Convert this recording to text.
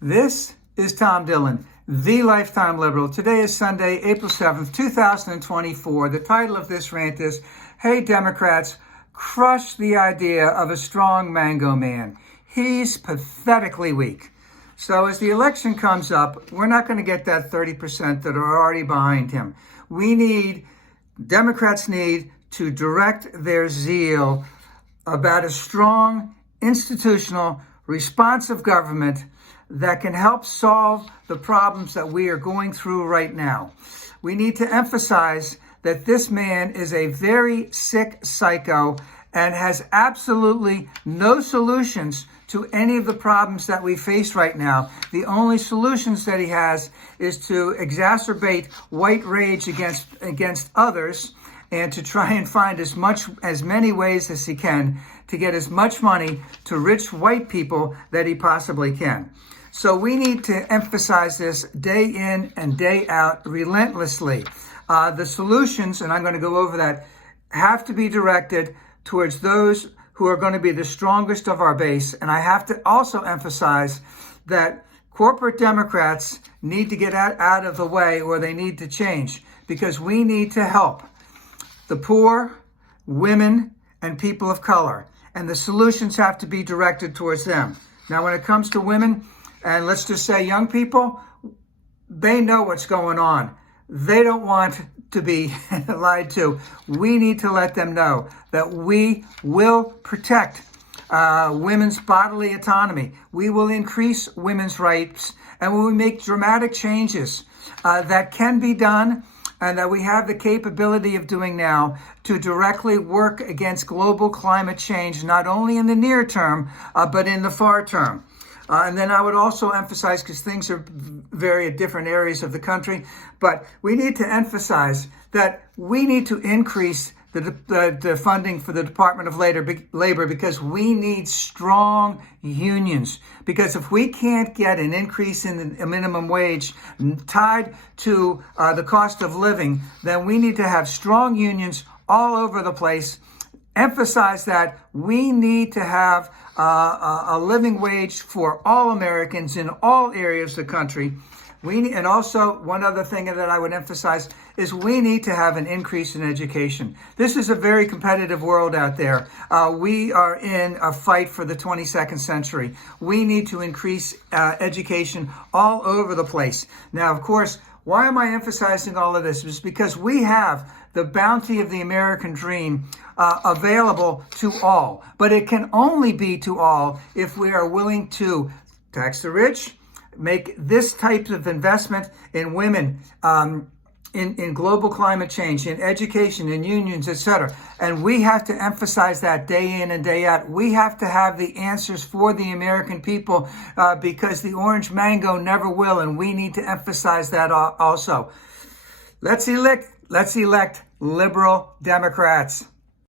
This is Tom Dillon, the Lifetime Liberal. Today is Sunday, April 7th, 2024. The title of this rant is, Hey Democrats, crush the idea of a strong mango man. He's pathetically weak. So as the election comes up, we're not going to get that 30% that are already behind him. Democrats need to direct their zeal about a strong, institutional, responsive government that can help solve the problems that we are going through right now. We need to emphasize that this man is a very sick psycho and has absolutely no solutions to any of the problems that we face right now. The only solutions that he has is to exacerbate white rage against others and to try and find as many ways as he can to get as much money to rich white people that he possibly can. So we need to emphasize this day in and day out relentlessly. The solutions, and I'm going to go over that, have to be directed towards those who are going to be the strongest of our base. And I have to also emphasize that corporate Democrats need to get out of the way, or they need to change, because we need to help the poor, women, and people of color. And the solutions have to be directed towards them. Now, when it comes to women, and let's just say young people, they know what's going on. They don't want to be lied to. We need to let them know that we will protect women's bodily autonomy. We will increase women's rights, and we will make dramatic changes that can be done and that we have the capability of doing now to directly work against global climate change, not only in the near term, but in the far term. And then I would also emphasize, because things are vary at different areas of the country, but we need to emphasize that we need to increase the funding for the Department of Labor, because we need strong unions. Because if we can't get an increase in the minimum wage tied to the cost of living, then we need to have strong unions all over the place. Emphasize that we need to have a living wage for all Americans in all areas of the country. And also, one other thing that I would emphasize is we need to have an increase in education. This is a very competitive world out there. We are in a fight for the 22nd century. We need to increase education all over the place. Now, of course, why am I emphasizing all of this? It's because we have the bounty of the American dream available to all. But it can only be to all if we are willing to tax the rich, make this type of investment in women, in global climate change, in education, in unions, etc. And we have to emphasize that day in and day out. We have to have the answers for the American people because the orange mango never will, and we need to emphasize that also. Let's elect liberal Democrats.